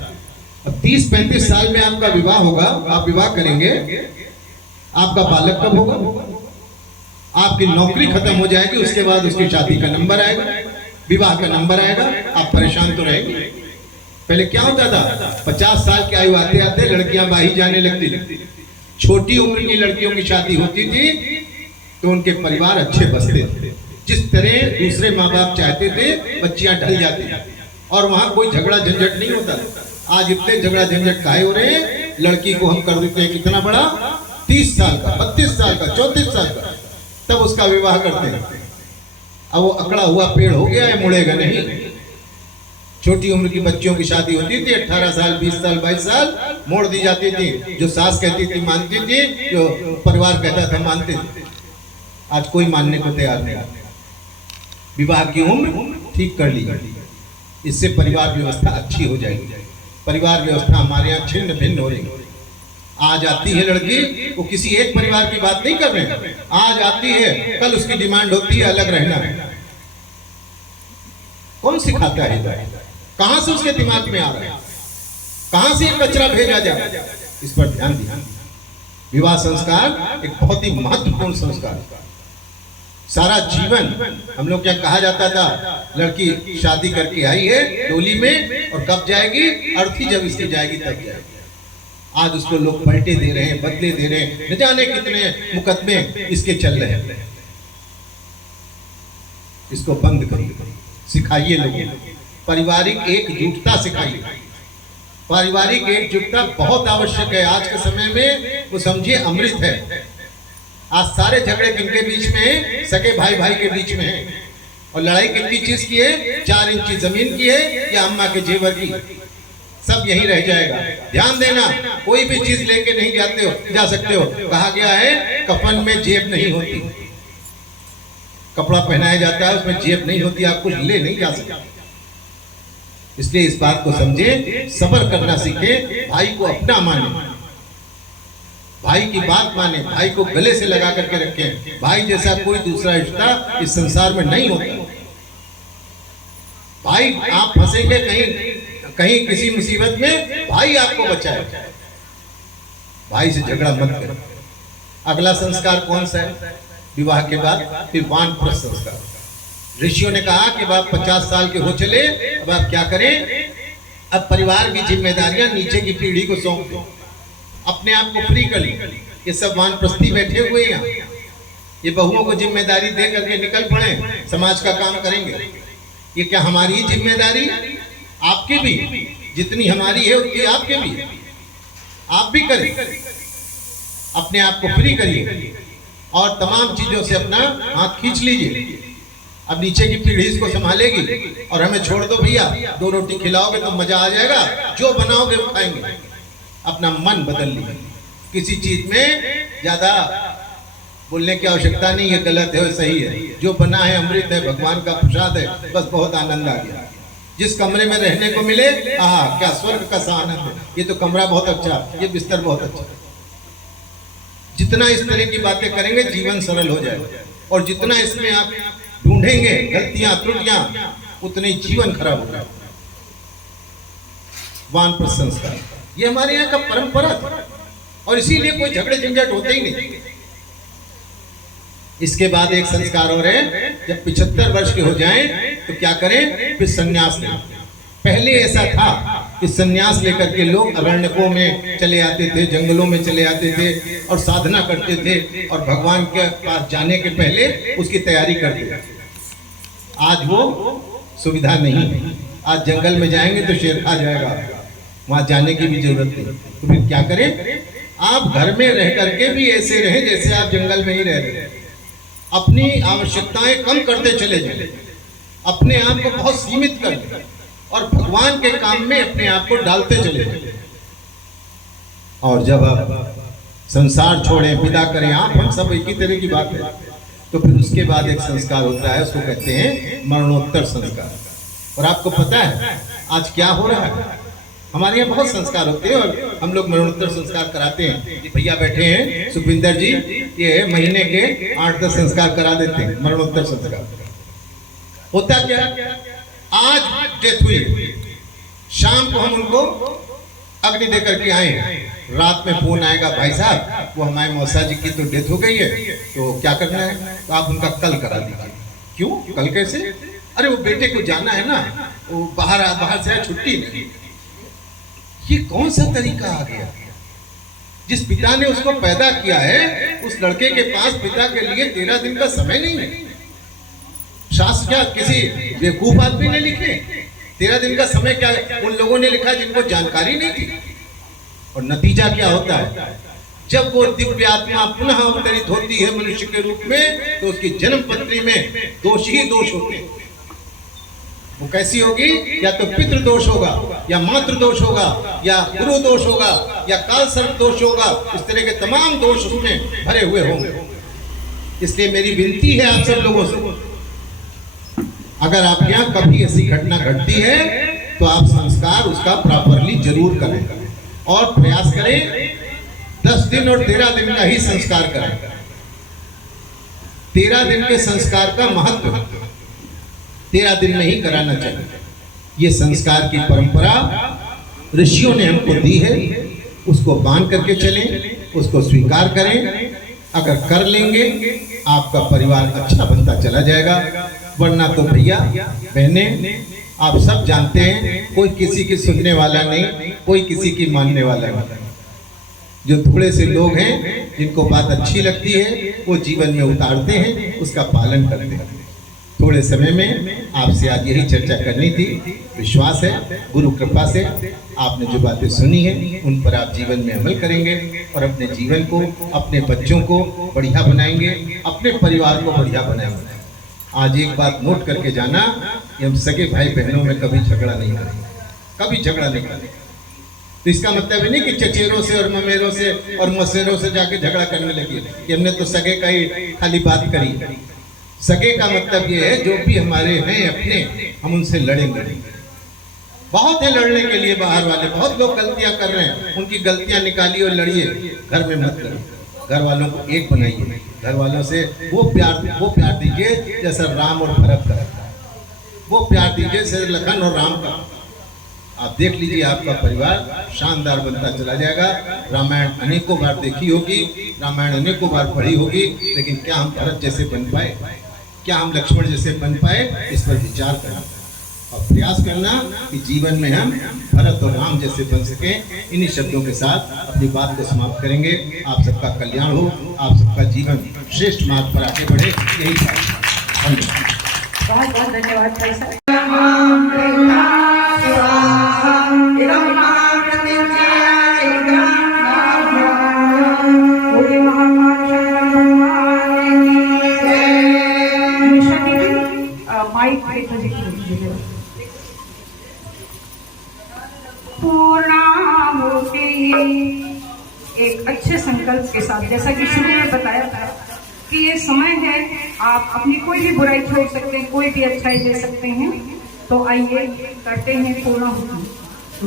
अब 30-35 साल में आपका विवाह होगा, आप विवाह करेंगे, आपका बालक कब होगा? आपकी नौकरी खत्म हो जाएगी, उसके बाद उसकी शादी का नंबर आएगा, विवाह का नंबर आएगा, आप परेशान तो रहेंगे। पहले क्या होता था? 50 साल की आयु आते आते लड़कियां बाही जाने लगती थी। छोटी उम्र की लड़कियों की शादी होती थी तो उनके परिवार अच्छे बसते थे। जिस तरह दूसरे माँ बाप चाहते थे बच्चियां ढल जाती थी और वहां कोई झगड़ा झंझट नहीं होता था। आज इतने झगड़ा झंझट काहे हो रहे हैं? लड़की को हम कर देते हैं कितना बड़ा, 30 साल का, 32 साल का, 34 साल का, तब उसका विवाह करते हैं। अब वो अकड़ा हुआ पेड़ हो गया है, मुड़ेगा नहीं। छोटी उम्र की बच्चियों की शादी होती थी, 18 साल, 20 साल, 22 साल, मोड़ दी जाती थी। जो सास कहती थी मानती थी, जो परिवार कहता था मानते थे। आज कोई मानने को तैयार नहीं। विवाह की उम्र ठीक कर ली, इससे परिवार व्यवस्था अच्छी हो जाएगी। परिवार व्यवस्था हमारे यहाँ छिन्न भिन्न हो रही। आज आती है लड़की, वो किसी एक परिवार की बात नहीं कर रहे, आज आती है, कल उसकी डिमांड होती है अलग रहना है। कौन सिखाता है? कहां से उसके दिमाग में आ रहा है? कहां से कचरा भेजा जाए? इस पर ध्यान दिया। विवाह संस्कार एक बहुत ही महत्वपूर्ण संस्कार। सारा जीवन हम लोग क्या कहा जाता था, लड़की शादी करके आई है डोली में और कब जाएगी, अर्थी जब इसकी जाएगी तब जाएगी। आज उसको लोग पलटे दे रहे हैं, बदले दे रहे हैं, न जाने कितने मुकदमे इसके चल रहे हैं। इसको बंद करिए, सिखाइए लोगों को, पारिवारिक एकजुटता सिखाइए। पारिवारिक एकजुटता बहुत आवश्यक है आज के समय में। वो समझिए अमृत है। आज सारे झगड़े किनके बीच में है, सगे भाई भाई के बीच में है। और लड़ाई कितनी चीज की है, 4 इंच जमीन की है या अम्मा के जेवर की, सब यही रह जाएगा। ध्यान देना, कोई भी चीज लेके नहीं जा सकते हो। कहा गया है कफन में जेब नहीं होती, कपड़ा पहनाया जाता है उसमें जेब नहीं होती, आप कुछ ले नहीं जा सकते। इसलिए इस बात को समझे, सब्र करना सीखे, भाई को अपना माने, भाई की बात माने, भाई को गले से लगा करके रखें। भाई जैसा कोई दूसरा रिश्ता इस संसार में नहीं होता। भाई आप फंसेंगे कहीं किसी मुसीबत में, भाई आपको बचाए। भाई से झगड़ा मत करें। अगला संस्कार कौन सा है विवाह के बाद? फिर वानप्रस्थ संस्कार। ऋषियों ने कहा कि अब 50 साल के हो चले, अब आप क्या करें, अब परिवार की जिम्मेदारियां नीचे की पीढ़ी को सौंप दो, अपने आप को फ्री कर लो। ये सब वानप्रस्थी बैठे हुए हैं, ये बहुओं को जिम्मेदारी दे करके निकल पड़े, समाज का काम करेंगे। ये क्या हमारी ही जिम्मेदारी? आपकी भी, जितनी हमारी है उतनी आपके भी, आप भी करें। अपने आप को फ्री करिए और तमाम चीजों से अपना हाथ खींच लीजिए। अब नीचे की पीढ़ी इसको संभालेगी और हमें छोड़ दो भैया, 2 रोटी खिलाओगे तो मजा आ जाएगा, जो बनाओगे वो खाएंगे। अपना मन बदल लीजिए। किसी चीज में ज्यादा बोलने की आवश्यकता नहीं है, गलत है सही है, जो बना है अमृत है, भगवान का प्रसाद है, बस बहुत आनंद आ गया। जिस कमरे में रहने को मिले, आहा क्या स्वर्ग का सा आनंद है, ये तो कमरा बहुत अच्छा, ये बिस्तर बहुत अच्छा। जितना इस तरह की बातें करेंगे जीवन सरल हो जाएगा, और जितना इसमें आप ढूंढेंगे गलतियां त्रुटियां, उतने जीवन खराब हो जाएगा। वानप्रस्थ संस्कार ये हमारे यहाँ का परंपरा था, और इसीलिए कोई झगड़े झंझट होते ही नहीं। इसके बाद एक संस्कार और है, जब 75 वर्ष के हो जाएं तो क्या करें, फिर संन्यास लें। पहले ऐसा था कि संन्यास लेकर के लोग अरण्यकों में चले आते थे, जंगलों में चले आते थे और साधना करते थे, और भगवान के पास जाने के पहले उसकी तैयारी करते थे। आज वो सुविधा नहीं है। आज जंगल में जाएंगे तो शेर खा जाएगा, वहां जाने की भी जरूरत नहीं। तो फिर क्या करें, आप घर में रह करके भी ऐसे रहें जैसे आप जंगल में ही रह रहे हैं। अपनी आवश्यकताएं कम करते चले जाएं, अपने आप को बहुत सीमित कर दें, और भगवान के काम में अपने आप को डालते चले जाएं। और जब आप संसार छोड़ें, विदा करें, आप हम सब एक ही तरह की बात है, तो फिर उसके बाद एक संस्कार होता है, उसको कहते हैं मरणोत्तर संस्कार। और आपको पता है आज क्या हो रहा है? हमारे यहाँ बहुत संस्कार होते हैं और हम लोग मरणोत्तर संस्कार कराते हैं। भैया बैठे हैं सुखविंदर जी, ये महीने के 8-10 संस्कार करा देते हैं। मरणोत्तर संस्कार होता क्या, आज डेथ हुई, शाम को हम उनको अग्नि देकर के आए हैं, रात में फोन आएगा, भाई साहब वो हमारे मौसा जी की तो डेथ हो गई है, तो क्या करना है, तो आप उनका कल करा दीजिए। क्यों कल कैसे? अरे वो बेटे को जाना है ना, वो बाहर से छुट्टी नहीं। ये कौन सा तरीका आ गया? जिस पिता ने उसको पैदा किया है, उस लड़के के पास पिता के लिए 13 दिन का समय नहीं है। शास्त्र क्या किसी बेवकूफ आदमी ने लिखे? 13 दिन का समय क्या उन लोगों ने लिखा जिनको जानकारी नहीं थी। और नतीजा क्या होता है, जब वो दिव्य आत्मा पुनः अवतरित होती है मनुष्य के रूप में, तो उसकी जन्म पत्री में दोष ही दोष होते हैं। वो कैसी होगी? या तो पितृ दोष होगा, या मातृ दोष होगा, या गुरु दोष होगा, या काल सर्प दोष होगा। इस तरह के तमाम दोष उसमें भरे हुए होंगे। इसलिए मेरी विनती है आप सब लोगों से, अगर आपके यहाँ कभी ऐसी घटना घटती है तो आप संस्कार उसका प्रॉपरली जरूर करें, और प्रयास करें 10 दिन और 13 दिन का ही संस्कार करें। 13 दिन के संस्कार का महत्व 13 दिन में ही कराना चाहिए। ये संस्कार की परंपरा ऋषियों ने हमको दी है, उसको बांध करके चलें, उसको स्वीकार करें, अगर कर लेंगे आपका परिवार अच्छा बनता चला जाएगा, वरना तो भैया बहने आप सब जानते हैं, कोई किसी की सुनने वाला नहीं, कोई किसी की मानने वाला नहीं। जो थोड़े से लोग हैं जिनको बात अच्छी लगती है वो जीवन में उतारते हैं, उसका पालन करते हैं। थोड़े समय में आपसे आज यही चर्चा करनी थी। विश्वास है गुरु कृपा से आपने जो बातें सुनी है उन पर आप जीवन में अमल करेंगे और अपने जीवन को, अपने बच्चों को बढ़िया बनाएंगे, अपने परिवार को बढ़िया बनाएंगे। आज एक बात नोट करके जाना कि हम सगे भाई बहनों में कभी झगड़ा नहीं करेंगे, कभी झगड़ा नहीं करेंगे। तो इसका मतलब नहीं कि चचेरों से और ममेरों से और मसेरों से जाके झगड़ा करने लगे कि हमने तो सगे का ही खाली बात करी। सगे का मतलब ये है जो भी हमारे हैं अपने, हम उनसे लड़ेंगे। बहुत है लड़ने के लिए बाहर वाले, बहुत लोग गलतियां कर रहे हैं, उनकी गलतियां निकालिए और लड़िए, घर में मत लड़िए। घर वालों को एक बनाइए, घर वालों से वो प्यार दीजिए जैसा राम और भरत का, वो प्यार दीजिए जैसे लखन और राम का। आप देख लीजिए आपका परिवार शानदार बनता चला जाएगा। रामायण अनेकों बार देखी होगी, रामायण अनेकों बार पढ़ी होगी, लेकिन क्या हम भरत जैसे बन पाए, क्या हम लक्ष्मण जैसे बन पाए, इस पर विचार करना और प्रयास करना कि जीवन में हम भरत और राम जैसे बन सके। इन्हीं शब्दों के साथ अपनी बात को समाप्त करेंगे। आप सबका कल्याण हो, आप सबका जीवन श्रेष्ठ मार्ग पर आगे बढ़े, यही धन्यवाद। बहुत बहुत धन्यवाद भाई साहब। पूर्णाहुति एक अच्छे संकल्प के साथ, जैसा कि शुरू में बताया था कि ये समय है, आप अपनी कोई भी बुराई छोड़ सकते हैं, कोई भी अच्छाई दे सकते हैं। तो आइए करते हैं पूर्णाहुति।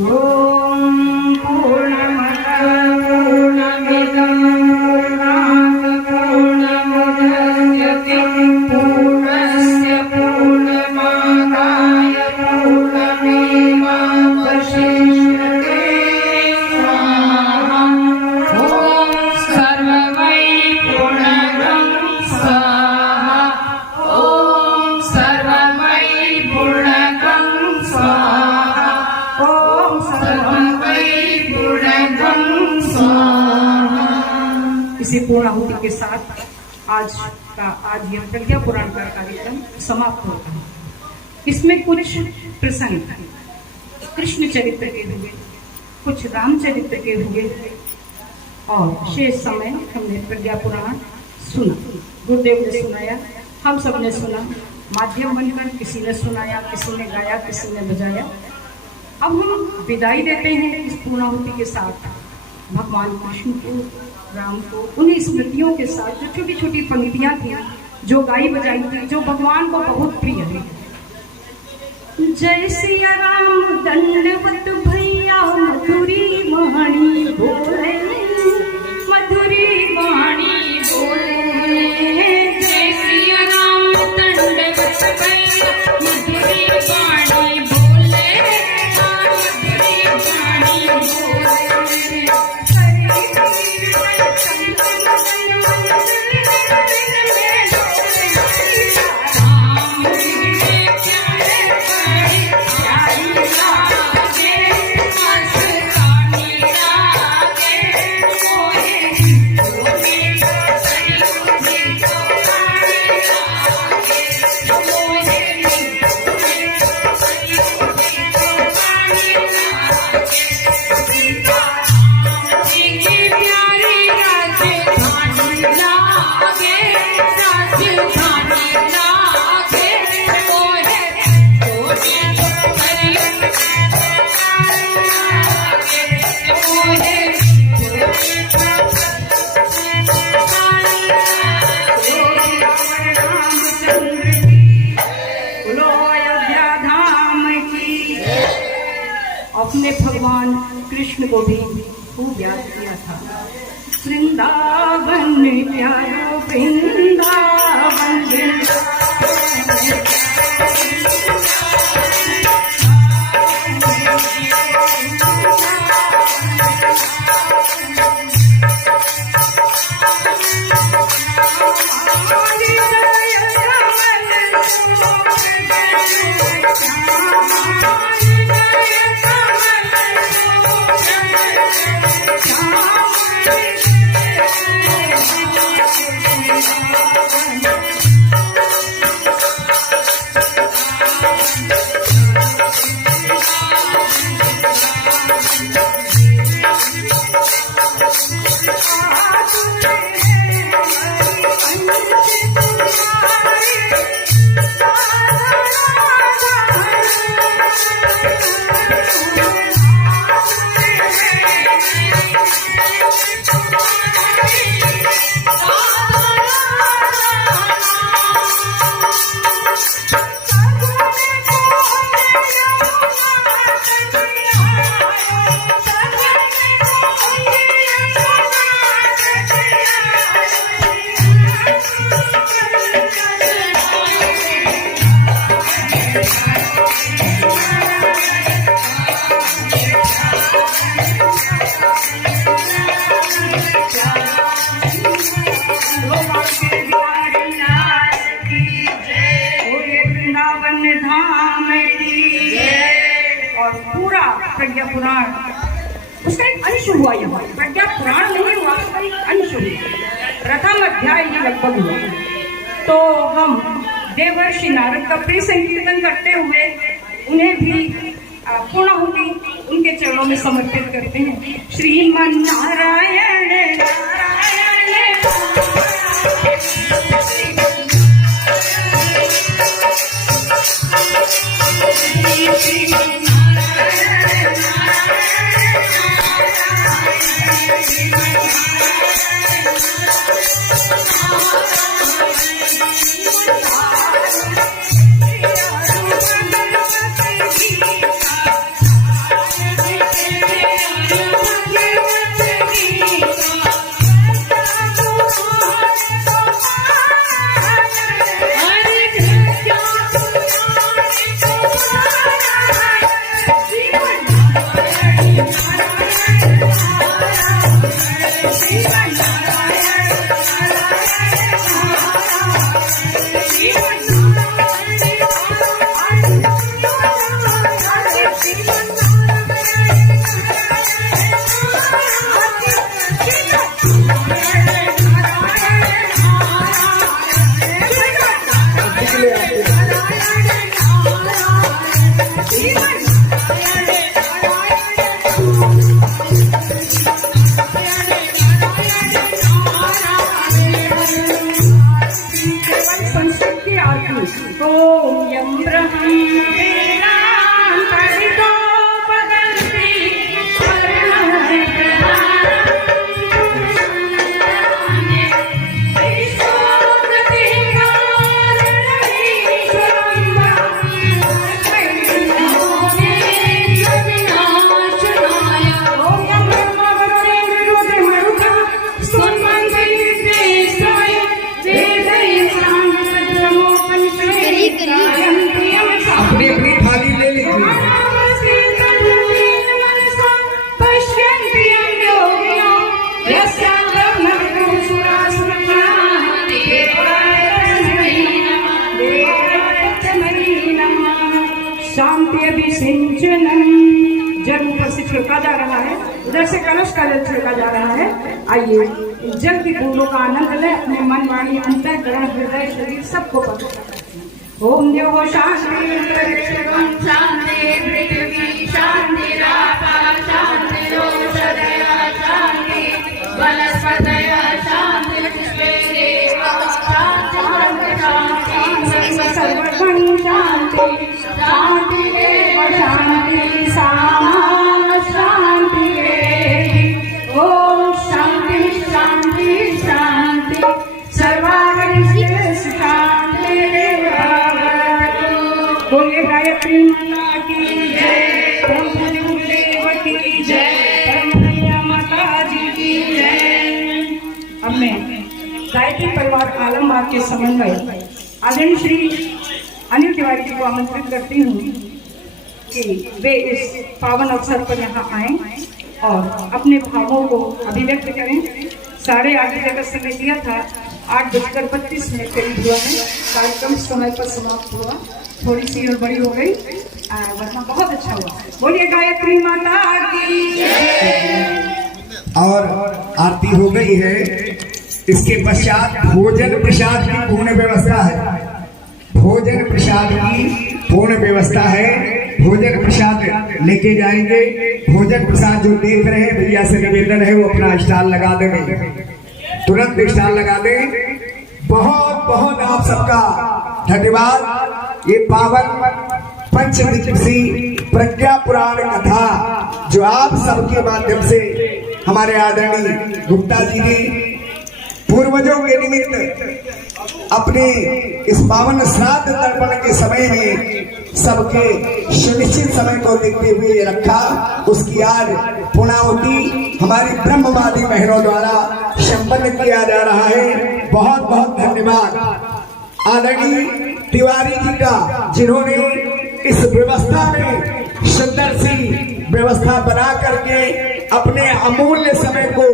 ओम पूर्णमतः पूर्णमिदं पूर्णात् पूर्णमुदच्यते पूर्णस्य पूर्णमादाय पूर्णमेवावशिष्यते। स्वाहा। ओम सर्वमयि पूर्णगं स्वाहा। ओम सर्वमयि पूर्णगं स्वाहा। ओम सर्वमयि पूर्णगं स्वाहा। इसी पूर्णाहुति के साथ आज यह प्रज्ञा पुराण का कार्यक्रम समाप्त होता है। इसमें कुछ प्रसंग कृष्ण चरित्र के हुए, कुछ रामचरित्र के हुए और शेष समय हमने प्रज्ञा पुराण सुना, गुरुदेव ने सुनाया, हम सब ने सुना, माध्यम बनकर किसी ने सुनाया, किसी ने गाया, किसी ने बजाया। अब हम विदाई देते हैं इस पूर्णाहुति के साथ भगवान कृष्ण को, राम को, उन्हीं स्मृतियों के साथ जो छोटी छोटी पंक्तियां थी, जो गाई बजाई थी, जो भगवान को बहुत प्रिय है। जय सिया राम दंडवत भैया मधुरी वाणी बोले, मधुरी वाणी बोले। जय सिया राम दंडवत भैया मधुरी वाणी बोले, मधुरी वाणी बोले। अपने भगवान कृष्ण को भी खूब याद किया था। वृंदावन प्यारो वृंदावन, वृंदावन। प्रज्ञा पुराण उसका एक अंश हुआ। यहाँ प्रज्ञा पुराण नहीं हुआ, उसका एक अंश हुआ, प्रथम अध्याय ही लगभग हुआ। तो हम देवर्षि नारद का प्रिय संकीर्तन करते हुए उन्हें भी पूर्णाहुति उनके चरणों में समर्पित करते हैं। श्रीमन नारायण जल ऊपर से छिड़का जा रहा है, उधर से कलश का जल छिड़का जा रहा है। आइए जल की बूंदों का आनंद ले, अपने मन वाणी अंतःकरण हृदय शरीर सबको पवित्र करें। ओम देवो शांति शांति पृथ्वी शांति आकाश शांति औषधय शांति वनस्पतय शांति पुष्पे शांति शांति सर्वं शांति शांति देव शांति सामा शांति ओम शांति शांति शांति सर्वावधि शांति बोले गायत्री माता की जय, ब्रह्मदेव की जय, ब्रह्मैया माता जी की जय। अब मैं गायत्री परिवार आलमबाग के समन्वय आदरणीय श्री अनिल तिवारी जी को आमंत्रित करती हूँ कि वे इस पावन अवसर पर यहाँ आएं और अपने भावों को अभिव्यक्त करें। 8:30 बजे का समय दिया था, 8:32 करीब हुआ है। कार्यक्रम समय पर समाप्त हुआ, थोड़ी सी गड़बड़ी हो गई, वरना बहुत अच्छा हुआ। बोलिए गायत्री माता की। और आरती हो गई है। इसके पश्चात भोजन प्रसाद की पूर्ण व्यवस्था है। भोजन प्रसाद की पूर्ण व्यवस्था है। भोजन प्रसाद लेके जाएंगे। भोजन प्रसाद जो देख रहे हैं भैया से निवेदन है वो अपना स्टॉल लगा देंगे, तुरंत स्टॉल लगा दें। बहुत बहुत आप सबका धन्यवाद। ये पावन पंचदिवसीय प्रज्ञा पुराण कथा जो आप सबके माध्यम से हमारे आदरणीय गुप्ता जी ने पूर्वजों के निमित्त अपने इस पावन श्राद्ध तर्पण के समय में सबके सुनिश्चित समय को देखते हुए रखा, उसकी आज पूर्णाहुति हमारी ब्रह्मवादी बहनों द्वारा संपन्न किया जा रहा है। बहुत बहुत धन्यवाद आदरणीय तिवारी जी का, जिन्होंने इस व्यवस्था में सुंदर सी व्यवस्था बना करके अपने अमूल्य समय को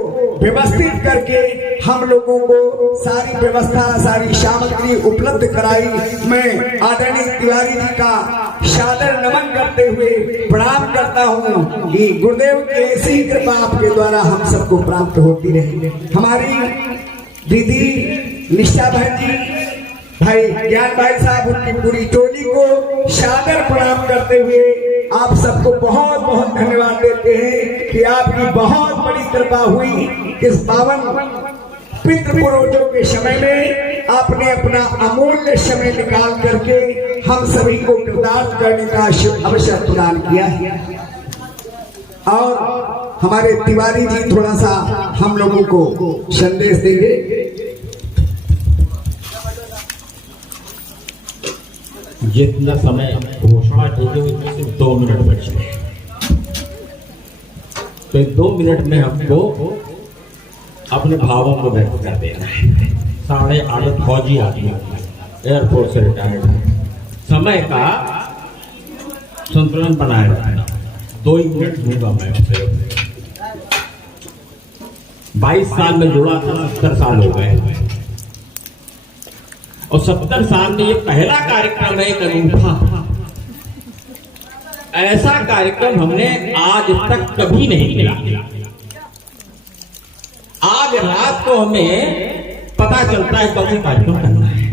व्यवस्थित करके हम लोगों को सारी व्यवस्था, सारी सामग्री उपलब्ध कराई। मैं आदरणीय तिवारी जी का सादर नमन करते हुए प्रणाम करता हूँ कि गुरुदेव की ऐसी ही कृपा आपके द्वारा हम सबको प्राप्त होती रही। हमारी दीदी निष्ठा बहन जी, भाई ज्ञान भाई साहब, उनकी पूरी टोली को सादर प्रणाम करते हुए आप सबको बहुत बहुत धन्यवाद देते हैं कि आपकी बहुत बड़ी कृपा हुई। इस पावन पितृपुरोहितों के समय में आपने अपना अमूल्य समय निकाल करके हम सभी को कृतार्थ करने का शुभ अवसर प्रदान किया है। और हमारे तिवारी जी थोड़ा सा हम लोगों को संदेश देंगे। जितना समय घोषणा की गई सिर्फ 2 मिनट बचे, तो 2 मिनट में हमको अपने भावों को व्यक्त कर देना है। 8:30 फौजी आदमी एयरफोर्स से रिटायर्ड है। समय का संतुलन बनाए रखना। 2 मिनट दूंगा मैं उसे। 22 साल में जुड़ा था, 70 साल हो गए और 70 साल में ये पहला कार्यक्रम है, एक अनूठा। ऐसा कार्यक्रम हमने आज तक कभी नहीं किया। आज रात को हमें पता चलता है कौन सा कार्यक्रम करना है।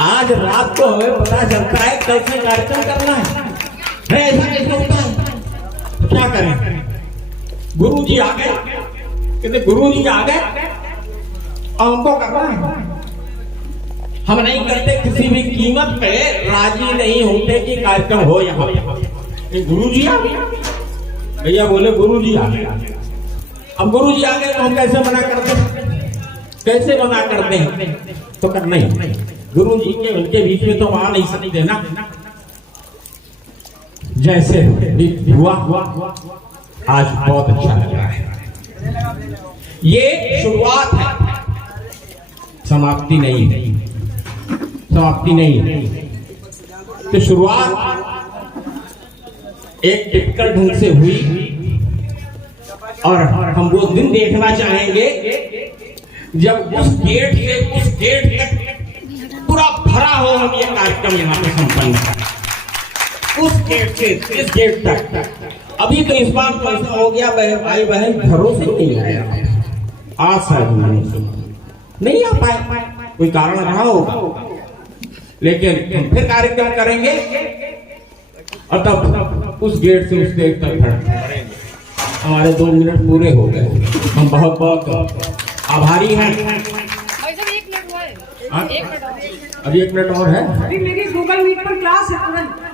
आज रात को हमें पता चलता है कल से कार्यक्रम करना है। ऐसा कैसे होता है? तो क्या करें? गुरु जी आ गए, कहते गुरु जी आ गए और हमको करना है। हम नहीं करते, किसी भी कीमत पे राजी नहीं होते कि कार्यक्रम हो यहाँ पे। गुरु जी आ गए, भैया बोले गुरु जी आ गए। अब गुरु जी आ गए तो हम कैसे मना करते हैं? कैसे मना करते हैं? तो करना ही। गुरु जी के उनके बीच में तो वहां नहीं सकते ना। जैसे हुआ आज बहुत अच्छा लग रहा है। ये शुरुआत है, समाप्ति नहीं है। समाप्ति नहीं है तो शुरुआत एक टिपिकल ढंग से हुई और हम वो दिन देखना चाहेंगे जब उस गेट से उस गेट तक पूरा भरा हो हम ये कार्यक्रम यहाँ पे संपन्न करें। उस गेट से इस गेट तक। अभी तो इस बार तो ऐसा हो गया भाई बहन घरों से नहीं आया, आज शायद नहीं आ पाए, कोई कारण रहा होगा, लेकिन हम फिर कार्यक्रम करेंगे और तब उस गेट से उस गेट तक खड़े। हमारे 2 मिनट पूरे हो गए। हम बहुत बहुत आभारी हैं। अभी 1 मिनट और है। अभी मेरी गूगल मीट पर क्लास है तुरंत।